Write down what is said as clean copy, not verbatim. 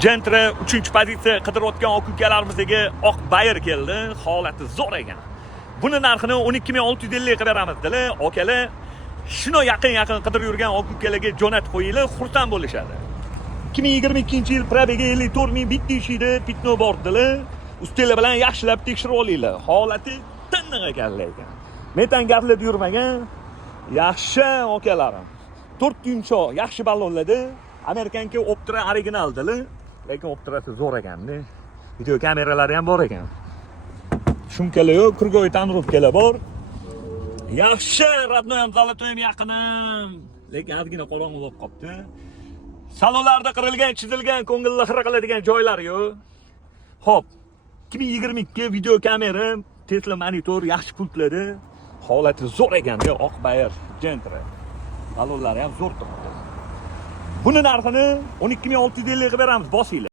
Gentra 3-pozitsiya qidirayotgan aka-ukalarimizga oq bayir keldi. Holati zo'r ekan. Buni narxini 12650 qilib beramiz dedilar. Akalar, shuni yaqin qidirib yurgan aka-ukalarga jo'natib qo'yinglar, xursand bo'lishadi. 2022-yil probegi 54000 bitta ishida pitno bor dedilar. Ustelar bilan yaxshilab tekshirib olinglar. Holati tiniq ekan. Metan gaplarni yurmagan. Yaxshi akalarim. 4 yumshoq, yaxshi ballonlarda Amerikanki Optra originaldilar. Lekin Optrasi zo'r ekanda. Video kameralari ham bor ekan. Shumkalar yo'q, kurgoy tanrubkalar bor. Yaxshi, radnoy ham zalotoy ham yaqinim. Lekin ozgina qorong'i bo'lib qopti. Salonlarda qirilgan, chizilgan, ko'ngilni xira qiladigan joylar yo'q. Xo'p, 2022 video kamera, Tesla monitor, yaxshi pultlari, holati zo'r ekanda, oq bayir, Gentra. Salonlari ham zo'r turibdi. Buni narxini 12650 qilib beramiz, bosinglar.